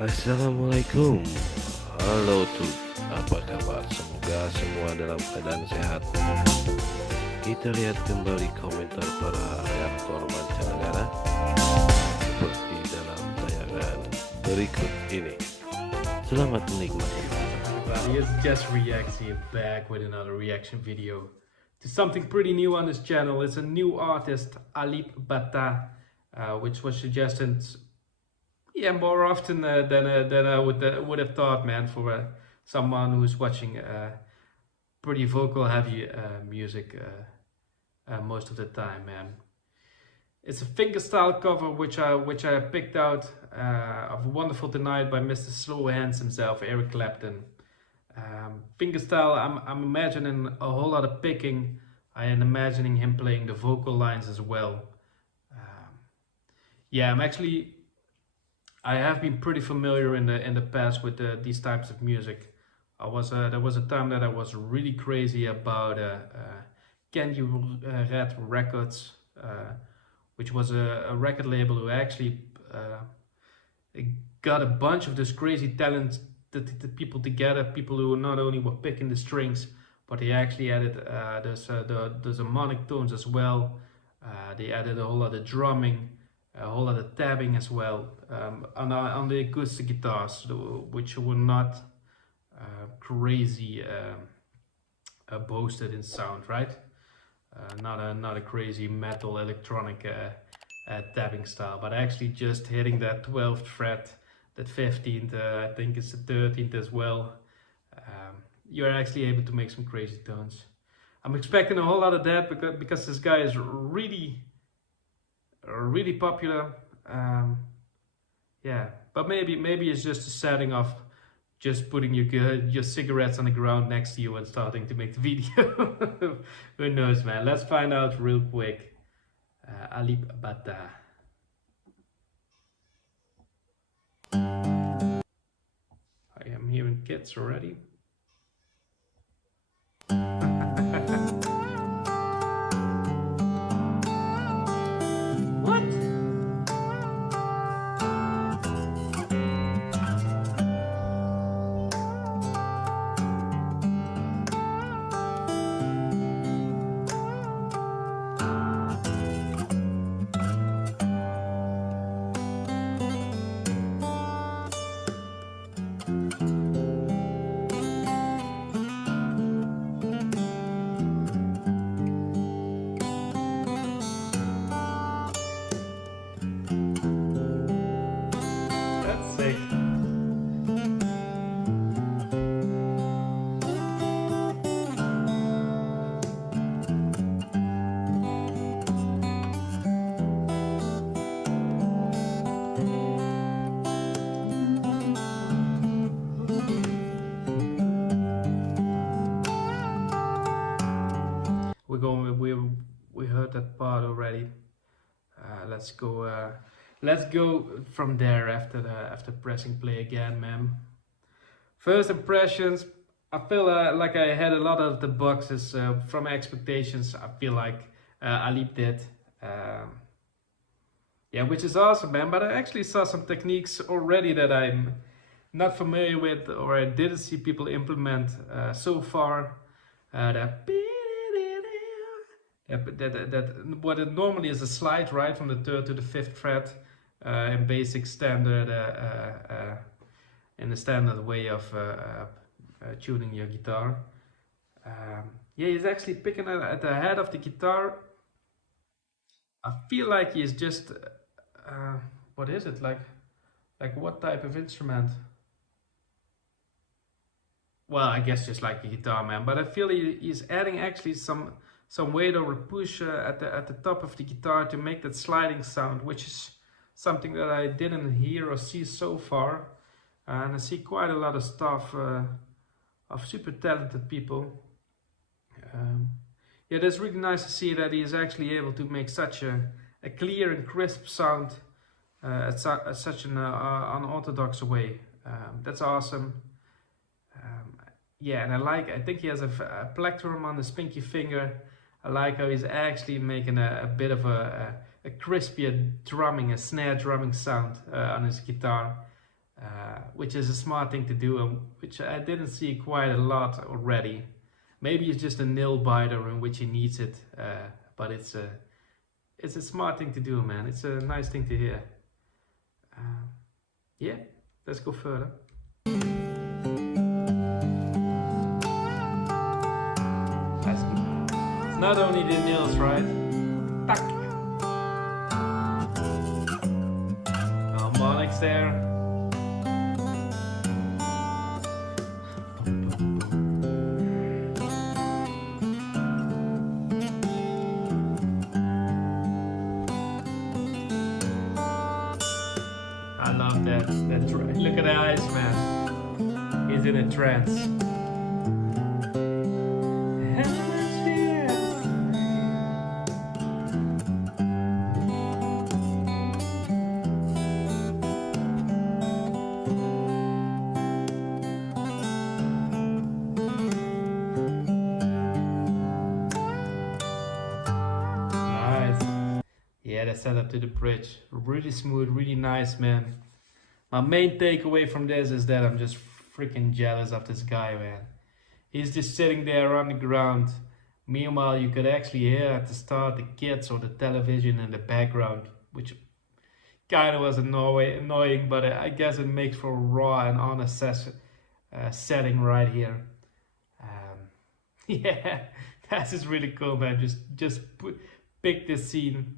Assalamualaikum. Halo tuh, apa kabar? Semoga semua dalam keadaan sehat. Kita lihat kembali komentar para reaktor mancanegara seperti dalam tayangan berikut ini. Selamat menikmati. Everybody, it's just Reacts here, back with another reaction video to something pretty new on this channel. It's a new artist, alipbata, which was suggested, yeah, more often than I would have thought, man, for someone who's watching pretty vocal heavy music most of the time, man. It's a fingerstyle cover which I picked out of Wonderful Tonight by Mr. Slow Hands himself, Eric Clapton. Fingerstyle, I'm imagining a whole lot of picking. I am imagining him playing the vocal lines as well. Yeah, I have been pretty familiar in the past with these types of music. There was a time that I was really crazy about Can You Red Records, which was a record label who actually got a bunch of this crazy talent, the people together, people who not only were picking the strings, but they actually added those harmonic tones as well. They added a whole lot of drumming, a whole lot of tabbing as well, on the acoustic guitars, which were not crazy boasted in sound, right? Not a crazy metal electronic tapping style, but actually just hitting that 12th fret, that 15th, I think it's the 13th as well. You're actually able to make some crazy tones. I'm expecting a whole lot of that because this guy is really popular. Yeah, but maybe it's just a setting of just putting your cigarettes on the ground next to you and starting to make the video. Who knows, man? Let's find out real quick. Alipbata. I am hearing kids already. What? That's sick. We heard that part already. Let's go from there after pressing play again, man. First impressions, I feel like I had a lot of the boxes from expectations. I feel like Alip did. Yeah, which is awesome, man. But I actually saw some techniques already that I'm not familiar with, or I didn't see people implement so far. That what it normally is a slide, right, from the 3rd to the 5th fret in basic standard, in the standard way of tuning your guitar. Yeah, he's actually picking it at the head of the guitar. I feel like he's just what is it, like what type of instrument? Well, I guess just like a guitar, man. But I feel he's adding actually some weight or a push at the top of the guitar to make that sliding sound, which is something that I didn't hear or see so far. And I see quite a lot of stuff of super talented people. Yeah, that's really nice to see that he is actually able to make such a clear and crisp sound at such an unorthodox way. That's awesome. Yeah, and I think he has a plectrum on his pinky finger. I like how he's actually making a bit of a crispier drumming, a snare drumming sound on his guitar. which is a smart thing to do, and which I didn't see quite a lot already. Maybe it's just a nail biter in which he needs it, but it's a smart thing to do, man. It's a nice thing to hear. Yeah, let's go further. It's not only the nails, right? Tack. Harmonics there. I love that. That's right. Look at the eyes, man. He's in a trance. Yeah, the setup to the bridge, really smooth, really nice, man. My main takeaway from this is that I'm just freaking jealous of this guy, man. He's just sitting there on the ground. Meanwhile, you could actually hear at the start the kids or the television in the background, which kind of was annoying, but I guess it makes for a raw and honest setting right here. Yeah, that's just really cool, man. Just pick this scene.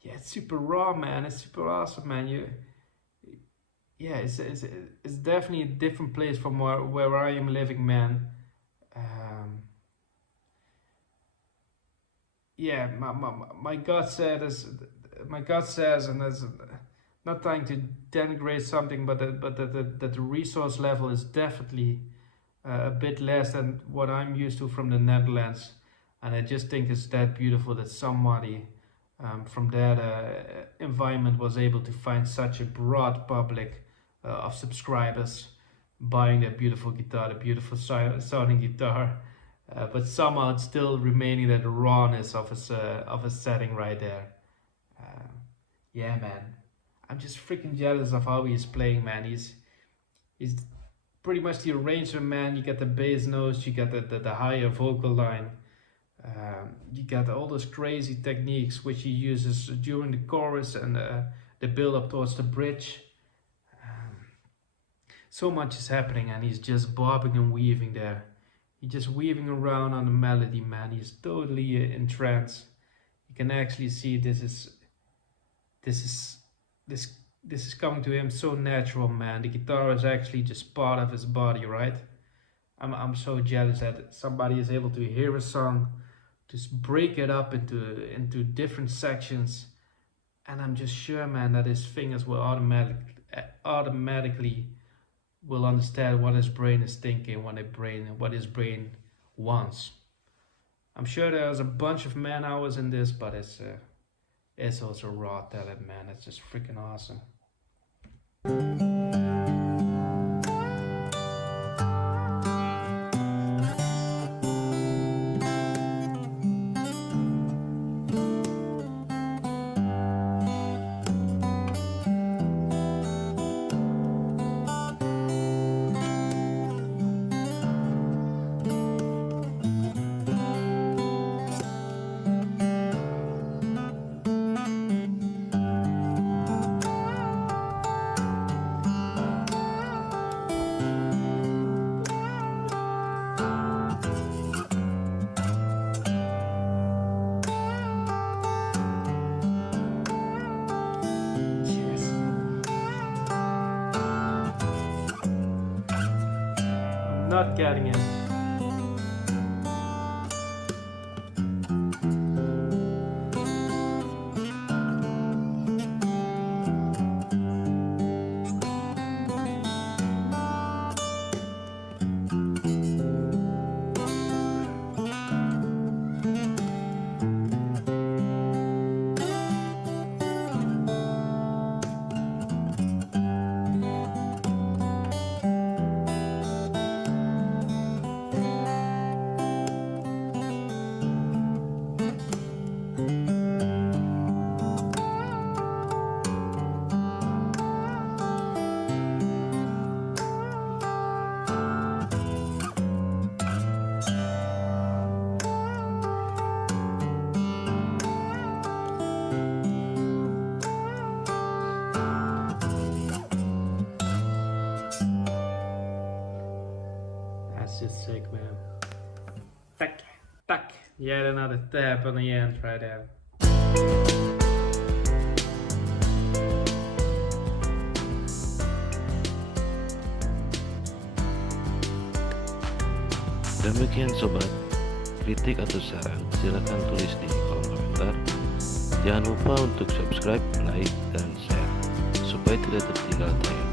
Yeah, it's super raw, man. It's super awesome, man. Yeah, it's definitely a different place from where I am living, man. Yeah, my gut says, and that's not trying to denigrate something, but that the resource level is definitely a bit less than what I'm used to from the Netherlands, and I just think it's that beautiful that somebody from that environment was able to find such a broad public of subscribers buying that beautiful guitar, the beautiful sounding guitar, but somehow it's still remaining that rawness of a setting right there. Yeah, man, I'm just freaking jealous of how he's playing, man. He's pretty much the arranger, man. You get the bass notes, you get the higher vocal line. You got all those crazy techniques which he uses during the chorus and the build up towards the bridge. So much is happening, and he's just bobbing and weaving there. He's just weaving around on the melody, man. He's totally in trance. You can actually see this is coming to him so natural, man. The guitar is actually just part of his body, right? I'm so jealous that somebody is able to hear a song, just break it up into different sections, and I'm just sure, man, that his fingers will automatically will understand what his brain is thinking, what his brain wants. I'm sure there's a bunch of man hours in this, but it's also raw talent, man. It's just freaking awesome. Not getting it. Yet another tap on the end right there. Demikian sobat, kritik atau saran silahkan tulis di kolom komentar. Jangan lupa untuk subscribe, like, dan share supaya tidak tertinggal tayangan